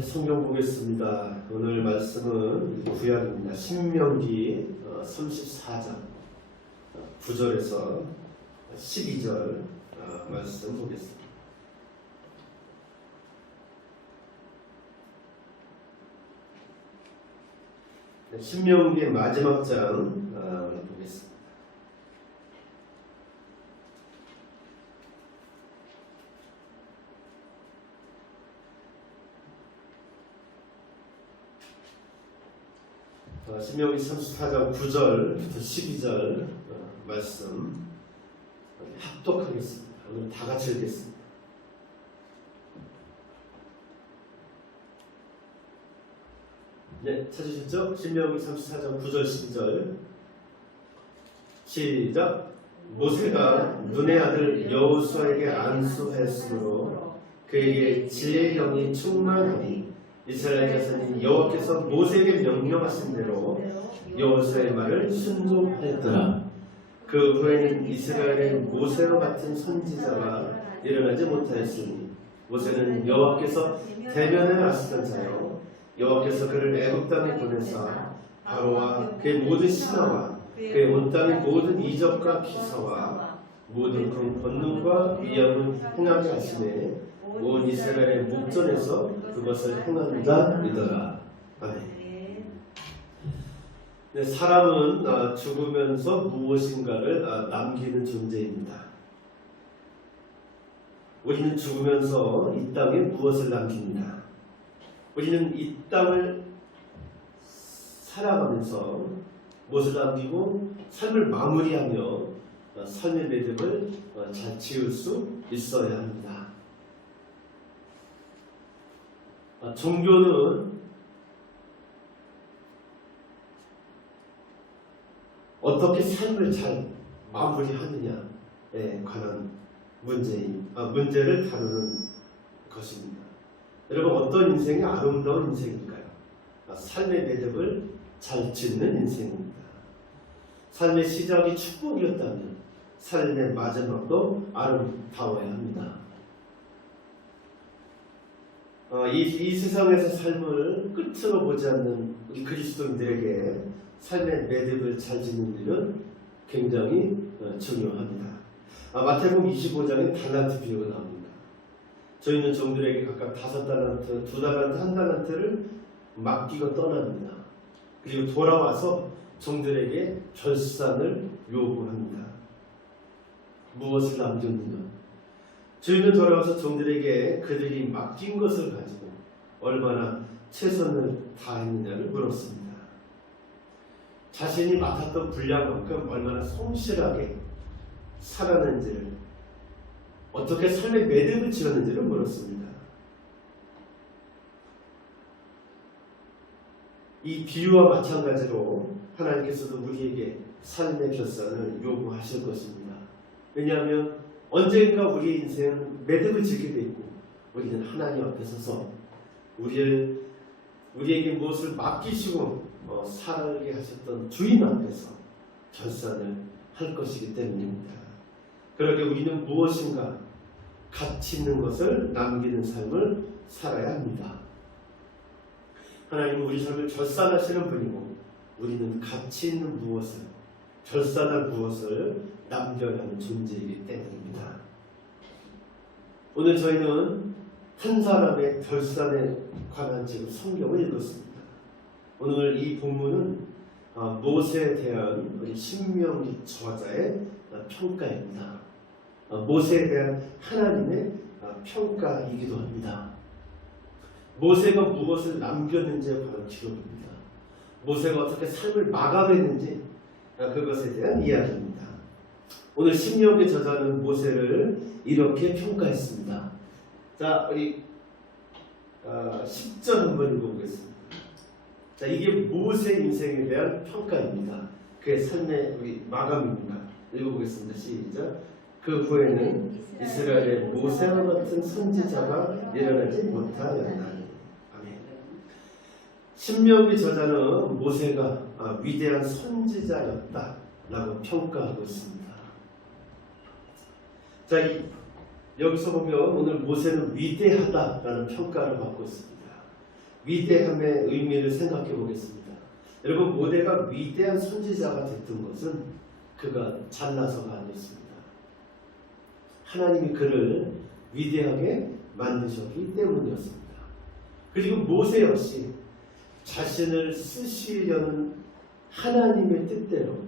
성경 보겠습니다. 오늘 말씀은 구약입니다. 신명기 34장 9절에서 12절 말씀 보겠습니다. 신명기의 마지막 장 보겠습니다. 신명기 34장 9절부터 12절 말씀 합독하겠습니다. 오늘 다 같이 읽겠습니다. 네, 찾으셨죠? 신명기 34장 9절 12절 시작. 모세가 눈의 아들 여호수아에게 안수하였으므로 그에게 지혜의 영이 충만하니 이스라엘 자손이 여호와께서 모세에게 명령하신 대로 여호수아의 말을 순종하였더라. 그 후에는 이스라엘의 모세와 같은 선지자가 일어나지 못하였으니 모세는 여호와께서 대면을 아시던 자요 여호와께서 그를 애굽 땅에 보내사 바로와 그의 모든 신하와 그의 온 땅의 모든 이적과 기사와 모든 그 권능과 위엄을 행하게 하시네 온 이스라엘의 목전에서 그것을 행한다이더라. 아멘. 네, 사람은 죽으면서 무엇인가를 남기는 존재입니다. 우리는 죽으면서 이 땅에 무엇을 남깁니다. 우리는 이 땅을 살아가면서 무엇을 남기고 삶을 마무리하며 삶의 매듭을 잘 지을 수 있어야 합니다. 종교는 어떻게 삶을 잘 마무리하느냐에 관한 문제를 다루는 것입니다. 여러분, 어떤 인생이 아름다운 인생일까요? 삶의 매듭을 잘 짓는 인생입니다. 삶의 시작이 축복이었다면 삶의 마지막도 아름다워야 합니다. 이 세상에서 삶을 끝으로 보지 않는 우리 그리스도인들에게 삶의 매듭을 잘 짓는 일은 굉장히 중요합니다. 마태복음 25장에 달란트 비유가 나옵니다. 저희는 종들에게 각각 5달란트, 2달란트, 1달란트를 맡기고 떠납니다. 그리고 돌아와서 종들에게 결산을 요구합니다. 무엇을 남겼느냐? 저희는 돌아와서 종들에게 그들이 맡긴 것을 가지고 얼마나 최선을 다했느냐를 물었습니다. 자신이 맡았던 분량만큼 얼마나 성실하게 살았는지를, 어떻게 삶의 매듭을 지었는지를 물었습니다. 이 비유와 마찬가지로 하나님께서도 우리에게 삶의 결산을 요구하실 것입니다. 왜냐하면 언젠가 우리 인생은 매듭을 지게 되어 있고 우리는 하나님 앞에 서서 우리에게 무엇을 맡기시고 살게 하셨던 주인 앞에서 결산을 할 것이기 때문입니다. 그러게 우리는 무엇인가 가치 있는 것을 남기는 삶을 살아야 합니다. 하나님은 우리 삶을 결산하시는 분이고 우리는 가치 있는 무엇을, 결산할 무엇을 남겨야 하는 존재이기 때문입니다. 오늘 저희는 한 사람의 결산에 관한 지금 성경을 읽었습니다. 오늘 이 본문은 모세에 대한 우리 신명기 저자의 평가입니다. 모세에 대한 하나님의 평가이기도 합니다. 모세가 무엇을 남겼는지에 관한 기록입니다. 모세가 어떻게 삶을 마감했는지 그것에 대한 이야기입니다. 오늘 신명기 저자는 모세를 이렇게 평가했습니다. 자, 우리 10절 한번 읽어보겠습니다. 자, 이게 모세 인생에 대한 평가입니다. 그의 삶의 우리 마감입니다. 읽어보겠습니다. 시작. 그 후에는 이스라엘의 모세와 같은 선지자가 일어나지 못하였나니. 아멘. 신명기 저자는 모세가 위대한 선지자였다라고 평가하고 있습니다. 자, 여기서 보면 오늘 모세는 위대하다라는 평가를 받고 있습니다. 위대함의 의미를 생각해 보겠습니다. 여러분, 모세가 위대한 선지자가 됐던 것은 그가 잘나서가 아니었습니다. 하나님이 그를 위대하게 만드셨기 때문이었습니다. 그리고 모세 역시 자신을 쓰시려는 하나님의 뜻대로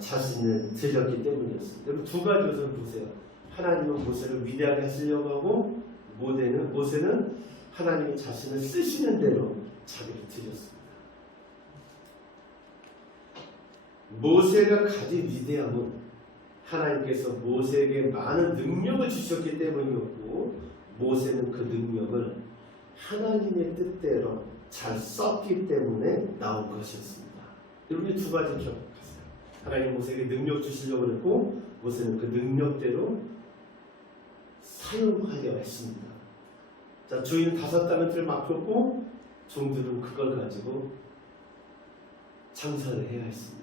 자신을 드렸기 때문이었습니다. 여러분, 두 가지 것을 보세요. 하나님은 모세를 위대하게 하시려고 하고 모세는 하나님이 자신을 쓰시는 대로 자기를 드렸습니다. 모세가 가진 위대함은 하나님께서 모세에게 많은 능력을 주셨기 때문이었고, 모세는 그 능력을 하나님의 뜻대로 잘 썼기 때문에 나온 것이었습니다. 여러분이 두 가지 기억하세요. 하나님 모세에게 능력 주시려고 했고, 모세는 그 능력대로 사용하려 했습니다. 자, 주인은 5달란트를 맡겼고 종들은 그걸 가지고 장사를 해야 했습니다.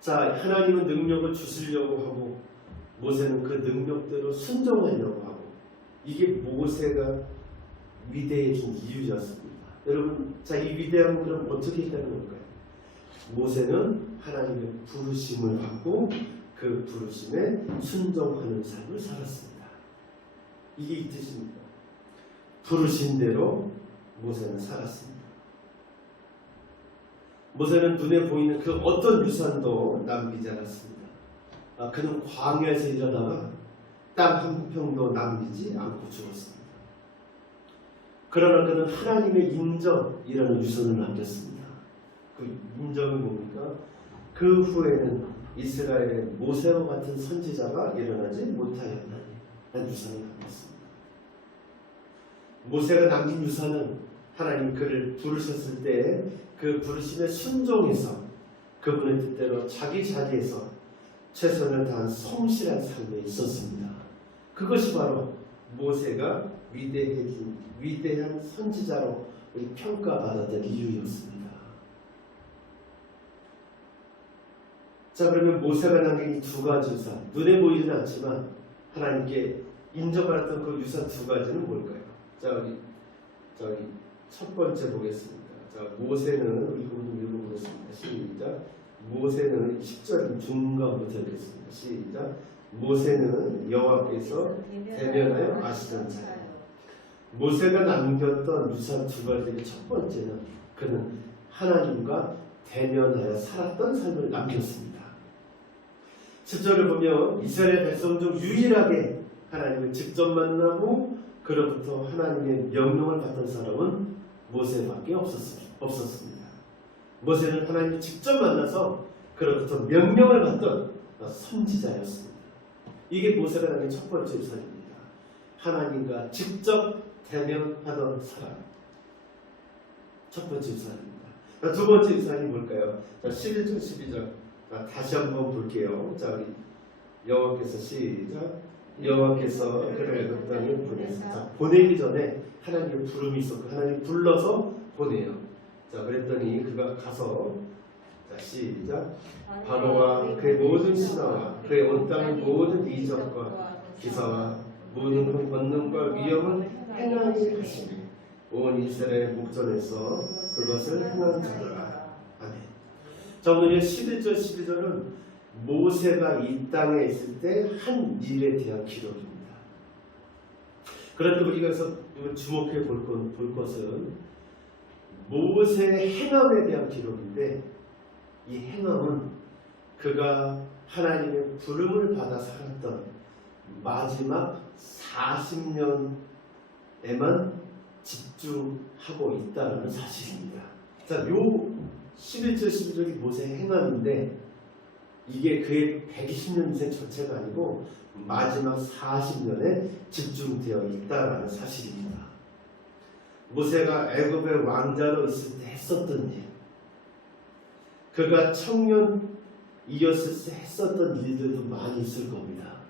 자, 하나님은 능력을 주시려고 하고 모세는 그 능력대로 순종하려고 하고, 이게 모세가 위대해진 이유였습니다. 여러분, 자, 이 위대함은 그럼 어떻게 되는 걸까요? 모세는 하나님의 부르심을 받고 그 부르심에 순종하는 삶을 살았습니다. 이게 이 뜻입니다. 부르신 대로 모세는 살았습니다. 모세는 눈에 보이는 그 어떤 유산도 남기지 않았습니다. 그는 광야에서 일어나가 땅 한 평도 남기지 않고 죽었습니다. 그러나 그는 하나님의 인정이라는 유산을 남겼습니다. 그 인정이 뭡니까? 그 후에는 이스라엘의 모세와 같은 선지자가 일어나지 못하였나니 라는 유산을 남겼습니다. 모세가 남긴 유산은 하나님 그를 부르셨을 때 그 부르심에 순종해서 그분의 뜻대로 자기 자리에서 최선을 다한 성실한 삶에 있었습니다. 그것이 바로 모세가 위대한 선지자로 평가받았던 이유였습니다. 자, 그러면 모세가 남긴 이 두 가지 유산, 눈에 보이지는 않지만 하나님께 인정받았던 그 유산 두 가지는 뭘까요? 자, 저기 첫 번째 보겠습니다. 자, 모세는 우리 좀 읽어보겠습니다. 시작. 모세는 10절 중간부터 읽겠습니다. 시작. 모세는 여호와께서 대면하여 아시던 자예요. 모세가 남겼던 유산 두 가지 중에 첫 번째는 그는 하나님과 대면하여 살았던 삶을 남겼습니다. 10절을 보면 이스라엘 백성 중 유일하게 하나님을 직접 만나고 그로부터 하나님의 명령을 받던 사람은 모세밖에 없었습니다. 모세는 하나님을 직접 만나서 그로부터 명령을 받던 선지자였습니다. 이게 모세가 남긴 첫 번째 유산입니다. 하나님과 직접 대면하던 사람. 첫 번째 유산입니다. 두 번째 유산이 뭘까요? 자, 11절 12절. 자, 다시 한번 볼게요. 자, 우리 여호와께서 시작. 여호와께서 그를 애굽 땅에 보내서, 보내기 전에 하나님의 부름이 있었고 하나님 불러서 보내요. 자, 그랬더니 그가 가서, 자, 시작. 바로와 그의 모든 신하와 그의 온 땅의 모든 이적과 기사와 모든 권능과 위엄을 행하게 하시니 온 이스라엘 목전에서 그것을 행한 자더라. 아멘. 자, 오늘 11절 12절은 모세가 이 땅에 있을 때 한 일에 대한 기록입니다. 그런데 우리가 주목해 볼 것은 모세의 행함에 대한 기록인데, 이 행함은 그가 하나님의 부름을 받아 살았던 마지막 40년에만 집중하고 있다는 사실입니다. 자, 요 11절 12절이 모세의 행함인데 이게 그의 120년 인생 전체가 아니고 마지막 40년에 집중되어 있다는 사실입니다. 모세가 애굽의 왕자로 있을 때 했었던 일, 그가 청년이었을 때 했었던 일들도 많이 있을 겁니다.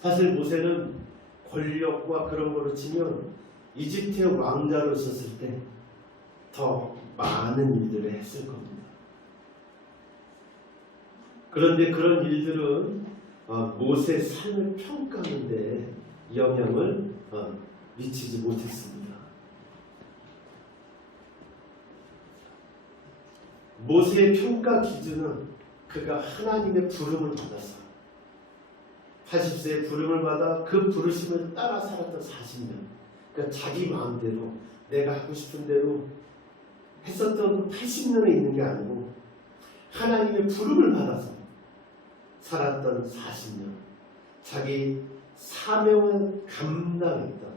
사실 모세는 권력과 그런 거로 치면 이집트의 왕자로 있었을 때 더 많은 일들을 했을 겁니다. 그런데 그런 일들은 모세의 삶을 평가하는 데 영향을 미치지 못했습니다. 모세의 평가 기준은 그가 하나님의 부름을 받아서 80세에 부름을 받아 그 부르심을 따라 살았던 40년, 그러니까 자기 마음대로 내가 하고 싶은 대로 했었던 80년에 있는 게 아니고 하나님의 부름을 받아서 살았던 40년, 자기 사명을 감당했던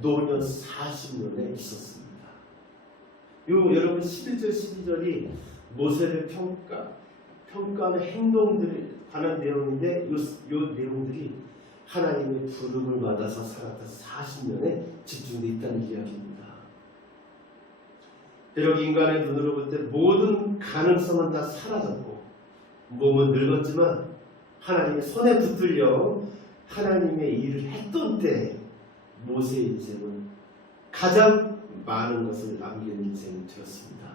노년 40년에 있었습니다. 여러분 11절 12절이 모세를 평가하는 행동들에 관한 내용인데 이 내용들이 하나님의 부름을 받아서 살았던 40년에 집중되어 있다는 이야기입니다. 비록 인간의 눈으로 볼 때 모든 가능성은 다 사라졌고 몸은 늙었지만 하나님의 손에 붙들려 하나님의 일을 했던 때 모세의 인생은 가장 많은 것을 남기는 인생이 되었습니다.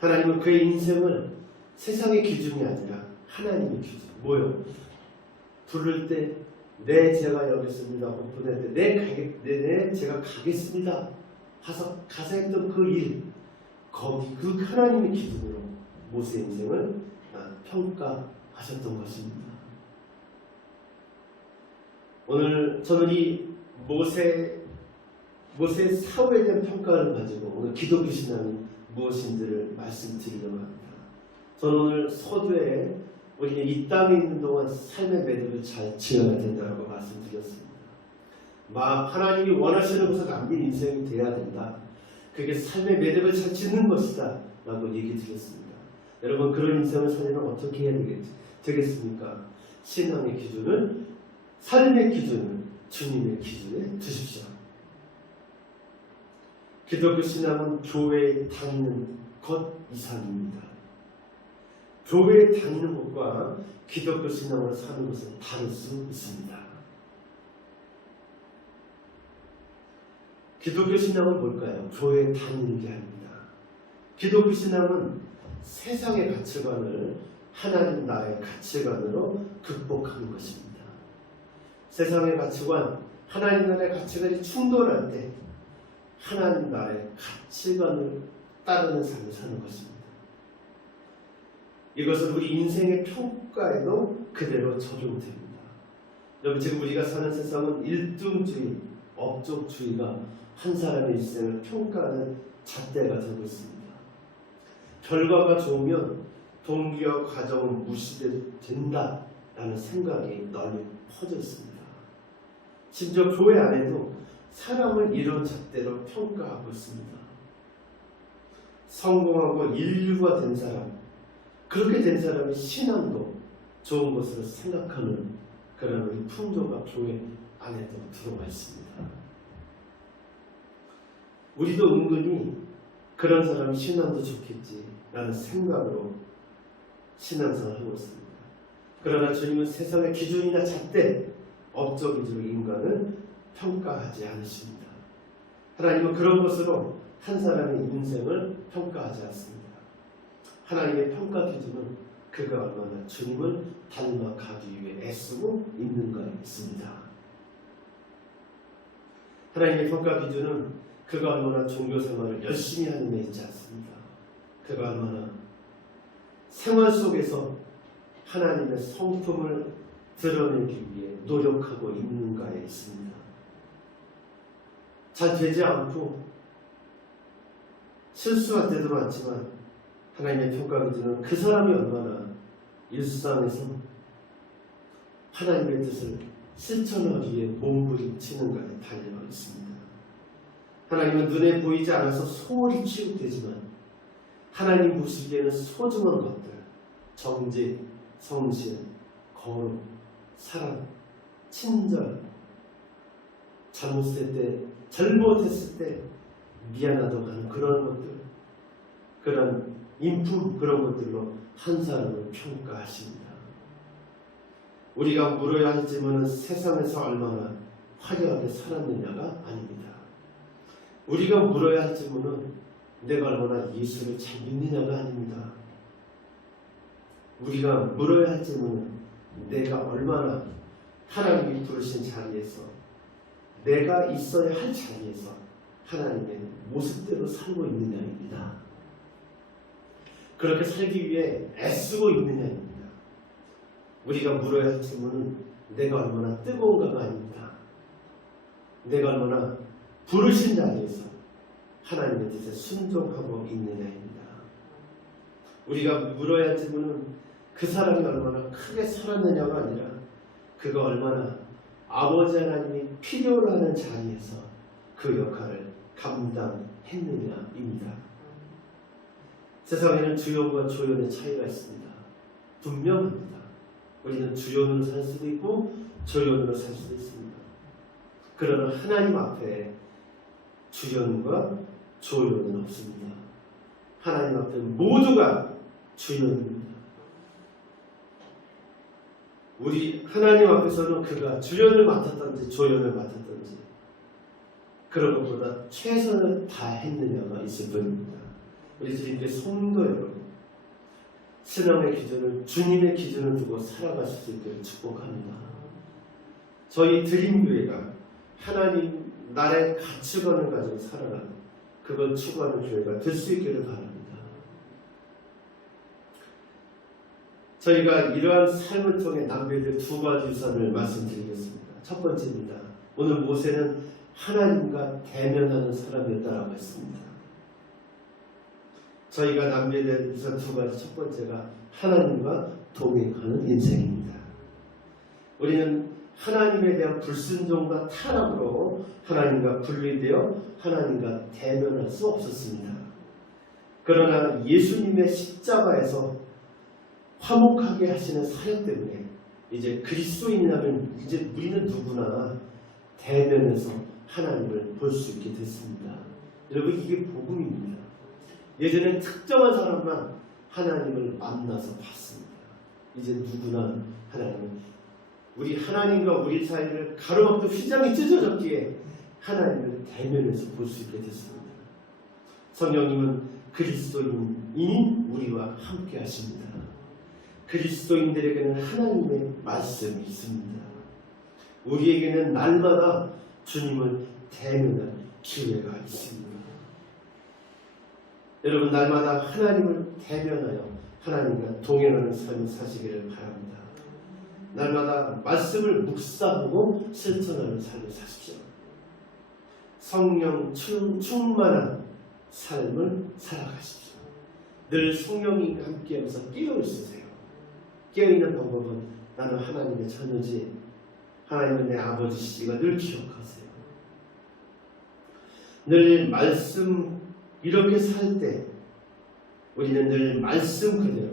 하나님은 그의 인생을 세상의 기준이 아니라 하나님의 기준, 뭐요? 부를 때 네 제가 여기 있습니다. 오픈할 때 네 제가 가겠습니다. 가서 했던 그 일, 거기 그 하나님의 기준으로 모세의 인생을 평가하셨던 것입니다. 오늘 저는 이 모세의 사후에 대한 평가를 가지고 오늘 기독교 신앙이 무엇인지를 말씀드리려고 합니다. 저는 오늘 서두에 우리는 이 땅에 있는 동안 삶의 매듭을 잘 지어야 된다고 말씀드렸습니다. 하나님이 원하시는 것을 남긴 인생이 되어야 된다. 그게 삶의 매듭을 잘 짓는 것이다 라고 얘기 드렸습니다. 여러분 그런 인생을 살려면 어떻게 해야 되겠습니까? 신앙의 기준을, 삶의 기준을 주님의 기준에 두십시오. 기독교 신앙은 교회에 다니는 것 이상입니다. 교회에 다니는 것과 기독교 신앙을 사는 것은 다를 수 있습니다. 기독교 신앙은 뭘까요? 교회에 다니는 게 아닙니다. 기독교 신앙은 세상의 가치관을 하나님 나라의 가치관으로 극복하는 것입니다. 세상의 가치관, 하나님 나라의 가치관이 충돌할 때 하나님 나라의 가치관을 따르는 삶을 사는 것입니다. 이것은 우리 인생의 평가에도 그대로 적용됩니다. 여러분 지금 우리가 사는 세상은 일등주의, 업적주의가 한 사람의 일생을 평가하는 잣대가 되고 있습니다. 결과가 좋으면 동기와 과정은 무시된다라는 생각이 널리 퍼져 있습니다. 심지어 교회 안에도 사람을 이런 잣대로 평가하고 있습니다. 성공하고 인류가 된 사람, 그렇게 된 사람의 신앙도 좋은 것으로 생각하는 그런 우리 풍조가 교회 안에도 들어와 있습니다. 우리도 은근히 그런 사람 신앙도 좋겠지라는 생각으로 신앙생활을 하고 있습니다. 그러나 주님은 세상의 기준이나 잣대, 업적 위주로 인간을 평가하지 않으십니다. 하나님은 그런 것으로 한 사람의 인생을 평가하지 않습니다. 하나님의 평가 기준은 그가 얼마나 주님을 닮아가기 위해 애쓰고 있는가에 있습니다. 하나님의 평가 기준은 그가 얼마나 종교생활을 열심히 하는 데 있지 않습니다. 그가 얼마나 생활 속에서 하나님의 성품을 드러내기 위해 노력하고 있는가에 있습니다. 잘 되지 않고 실수할 때도 많지만 하나님의 평가 기준은 그 사람이 얼마나 일상에서 하나님의 뜻을 실천하기 위해 몸부림치는가에 달려 있습니다. 하나님은 눈에 보이지 않아서 소홀히 취급되지만 하나님 보시기에는 소중한 것들, 정직, 성실, 거룩, 사랑, 친절, 잘못했을 때, 잘못했을 때 미안하다고 하는 그런 것들, 그런 인품, 그런 것들로 한 사람을 평가하십니다. 우리가 물어야 할 질문은 세상에서 얼마나 화려하게 살았느냐가 아닙니다. 우리가 물어야 할 질문은 내가 얼마나 예수를 잘 믿느냐가 아닙니다. 우리가 물어야 할 질문은 내가 얼마나 하나님이 부르신 자리에서, 내가 있어야 할 자리에서 하나님의 모습대로 살고 있느냐입니다. 그렇게 살기 위해 애쓰고 있느냐입니다. 우리가 물어야 할 질문은 내가 얼마나 뜨거운가가 아닙니다. 내가 얼마나 부르신 자리에서 하나님의 뜻에 순종하고 있느냐입니다. 우리가 물어야 할 질문은 그 사람이 얼마나 크게 살았느냐가 아니라 그가 얼마나 아버지 하나님이 필요로 하는 자리에서 그 역할을 감당했느냐입니다. 세상에는 주연과 조연의 차이가 있습니다. 분명합니다. 우리는 주연으로 살 수도 있고 조연으로 살 수도 있습니다. 그러나 하나님 앞에 주연과 조연은 없습니다. 하나님 앞에 모두가 주연입니다. 우리 하나님 앞에서는 그가 주연을 맡았든지 조연을 맡았든지 그런 것보다 최선을 다했느냐가 있을 뿐입니다. 우리 주님께 성도 여러분, 신앙의 기준을 주님의 기준을 두고 살아가실 수 있도록 축복합니다. 저희 드림교회가 하나님 나라의 가치관을 가지고 살아가는 그걸 추구하는 교회가 될 수 있기를 바랍니다. 저희가 이러한 삶을 통해 남겨질 두 가지 유산을 말씀드리겠습니다. 첫 번째입니다. 오늘 모세는 하나님과 대면하는 사람이었다라고 했습니다. 저희가 남겨질 유산 두 가지, 첫 번째가 하나님과 동행하는 인생입니다. 우리는 하나님에 대한 불순종과 타락으로 하나님과 분리되어 하나님과 대면할 수 없었습니다. 그러나 예수님의 십자가에서 화목하게 하시는 사역 때문에 이제 그리스도인이라면 이제 우리는 누구나 대면해서 하나님을 볼 수 있게 됐습니다. 여러분, 이게 복음입니다. 예전엔 특정한 사람만 하나님을 만나서 봤습니다. 이제 누구나 하나님을, 우리 하나님과 우리 사이를 가로막고 휘장이 찢어졌기에 하나님을 대면해서 볼 수 있게 됐습니다. 성령님은 그리스도인인 우리와 함께 하십니다. 그리스도인들에게는 하나님의 말씀이 있습니다. 우리에게는 날마다 주님을 대면할 기회가 있습니다. 여러분, 날마다 하나님을 대면하여 하나님과 동행하는 삶을 사시기를 바랍니다. 날마다 말씀을 묵상하고 실천하는 삶을 사십시오. 성령 충만한 삶을 살아가십시오. 늘 성령이 함께하면서 깨어있으세요. 깨어있는 방법은 나는 하나님의 자녀지, 하나님은 내 아버지시가 늘 기억하세요. 늘 말씀 이렇게 살 때 우리는 늘 말씀 그대로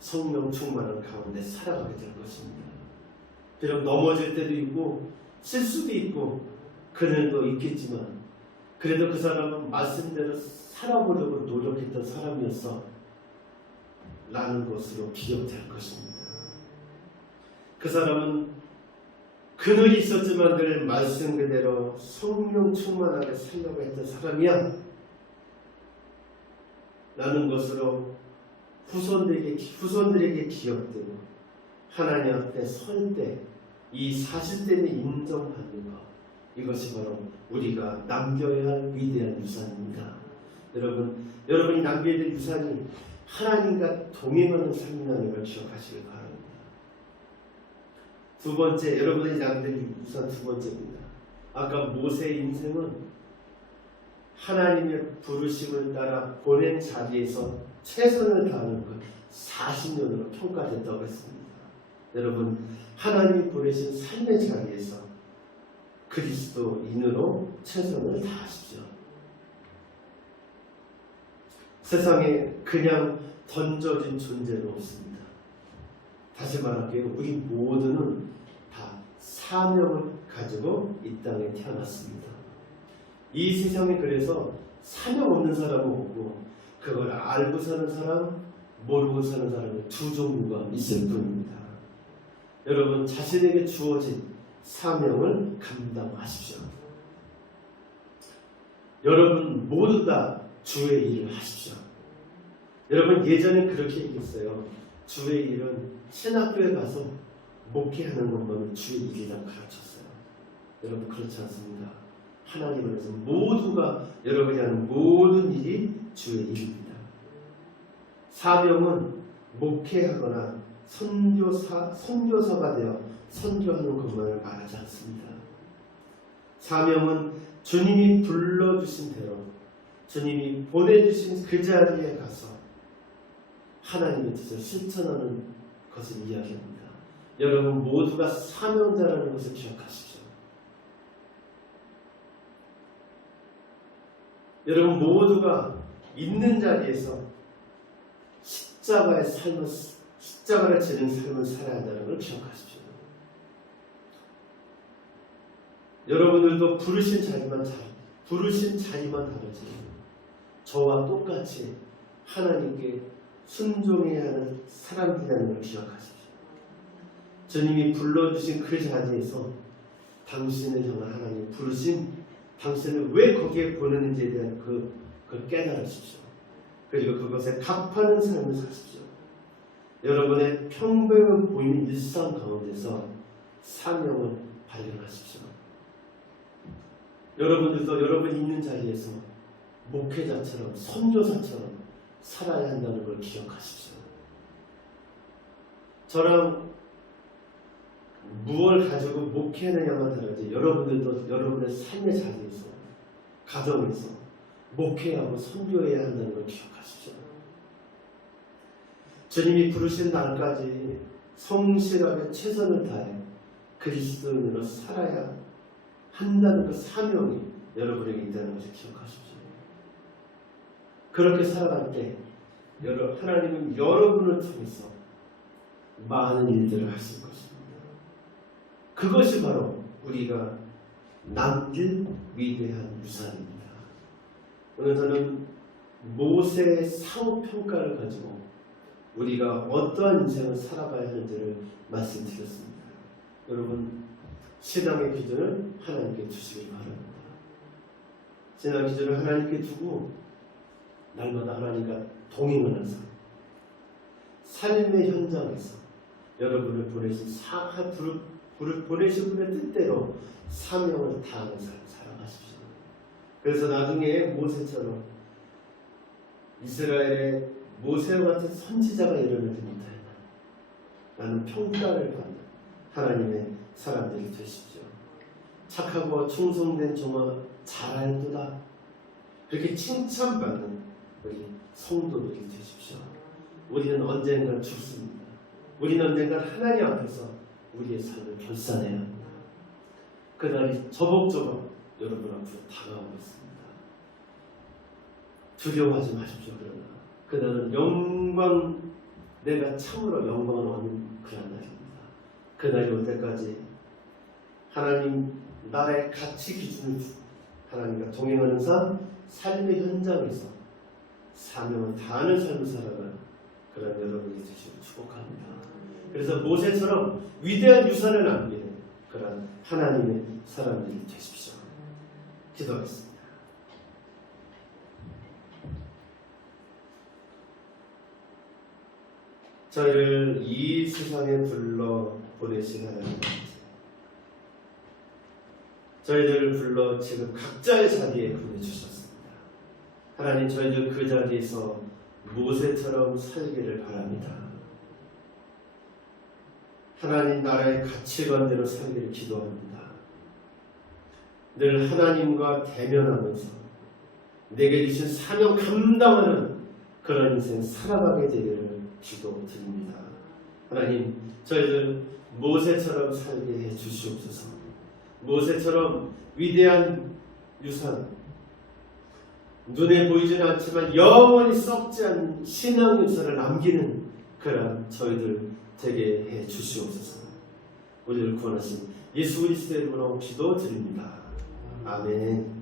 성령 충만한 가운데 살아가게 될 것입니다. 비록 넘어질 때도 있고 실수도 있고 그늘도 있겠지만 그래도 그 사람은 말씀대로 살아보려고 노력했던 사람이었어 라는 것으로 기억될 것입니다. 그 사람은 그늘이 있었지만 늘 말씀 그대로 성령 충만하게 살려고 했던 사람이야 라는 것으로 후손들에게 기억되고 하나님 앞에 설 때 이 사실 때문에 인정받는 것, 이것이 바로 우리가 남겨야 할 위대한 유산입니다. 여러분이 남겨야 될 유산이 하나님과 동행하는 삶이라는 걸 기억하시길 바랍니다. 두 번째, 여러분이 남겨야 될 유산 두 번째입니다. 아까 모세의 인생은 하나님의 부르심을 따라 보낸 자리에서 최선을 다하는 것 40년으로 평가됐다고 했습니다. 여러분, 하나님이 보내신 삶의 자리에서 그리스도인으로 최선을 다하십시오. 세상에 그냥 던져진 존재는 없습니다. 다시 말할게요. 우리 모두는 다 사명을 가지고 이 땅에 태어났습니다. 이 세상에 그래서 사명 없는 사람은 없고 그걸 알고 사는 사람, 모르고 사는 사람의 두 종류가 있을 뿐입니다. 여러분, 자신에게 주어진 사명을 감당하십시오. 여러분 모두 다 주의 일을 하십시오. 여러분, 예전에 그렇게 얘기했어요. 주의 일은 신학교에 가서 목회하는 것만 주의 일이라고 가르쳤어요. 여러분, 그렇지 않습니다. 하나님을 위해서 모두가 여러분이 하는 모든 일이 주의 일입니다. 사명은 목회하거나 선교사가 되어 선교하는 것만을 말하지 않습니다. 사명은 주님이 불러주신 대로 주님이 보내주신 그 자리에 가서 하나님의 뜻을 실천하는 것을 이야기합니다. 여러분 모두가 사명자라는 것을 기억하십시오. 여러분 모두가 있는 자리에서 십자가를 지는 삶을 살아야 한다는 걸 기억하십시오. 여러분들도 부르신 자리만 다르지 저와 똑같이 하나님께 순종해야 하는 사람들이라는 걸 기억하십시오. 주님이 불러주신 그 자리에서 당신을 향한 하나님 부르신 당신을 왜 거기에 보내는지에 대한 그걸 깨달으십시오. 그리고 그것에 답하는 삶을 사십시오. 여러분의 평범해 보이는 일상 가운데서 사명을 발견하십시오. 여러분들도 여러분 있는 자리에서 목회자처럼 선교사처럼 살아야 한다는 걸 기억하십시오. 저랑 무엇을 가지고 목회하느냐만 다르지 여러분들도 여러분의 삶의 자리에서 가정에서 목회하고 선교해야 한다는 걸 기억하십시오. 주님이 부르신 날까지 성실하게 최선을 다해 그리스도인으로 살아야 한다는 그 사명이 여러분에게 있다는 것을 기억하십시오. 그렇게 살아갈 때 하나님은 여러분을 통해서 많은 일들을 하실 것입니다. 그것이 바로 우리가 남길 위대한 유산입니다. 오늘 저는 모세의 사후평가를 가지고 우리가 어떠한 인생을 살아가야 하는지를 말씀드렸습니다. 여러분 신앙의 기준을 하나님께 두시길 바랍니다. 신앙의 기준을 하나님께 두고 날마다 하나님과 동행하는 삶의 현장에서 여러분을 보내신 분의 뜻대로 사명을 다하는 삶을 살아가십시오. 그래서 나중에 모세처럼 이스라엘의 모세와 같은 선지자가 일어나지 못하였나 라는 평가를 받는 하나님의 사람들이 되십시오. 착하고 충성된 종아 잘할도다 그렇게 칭찬받는 우리 성도들이 되십시오. 우리는 언젠가 죽습니다. 우리는 언젠가 하나님 앞에서 우리의 삶을 결산해야 합니다. 그날이 저벅저벅 여러분 앞으로 다가오고 있습니다. 두려워하지 마십시오. 그러나 그날은 내가 참으로 영광을 얻는 그런 날입니다. 그날이 올 때까지 하나님 나라의 가치 기준을 하나님과 동행하는 삶의 현장에서 사명을 다하는 삶을 살아가는 그런 여러분이 되시길 축복합니다. 그래서 모세처럼 위대한 유산을 남기는 그런 하나님의 사람들이 되십시오. 기도하겠습니다. 저희를 이 세상에 불러 보내신 하나님, 저희들을 불러 지금 각자의 자리에 보내주셨습니다. 하나님, 저희들 그 자리에서 모세처럼 살기를 바랍니다. 하나님 나라의 가치관대로 살기를 기도합니다. 늘 하나님과 대면하면서 내게 주신 사명 감당하는 그런 인생 살아가게 되기를 기도드립니다. 하나님, 저희들 모세처럼 살게 해 주시옵소서. 모세처럼 위대한 유산, 눈에 보이지는 않지만 영원히 썩지 않는 신앙 유산을 남기는 그런 저희들 되게 해 주시옵소서. 우리를 구원하신 예수 그리스도의 이름으로 기도드립니다. 아멘.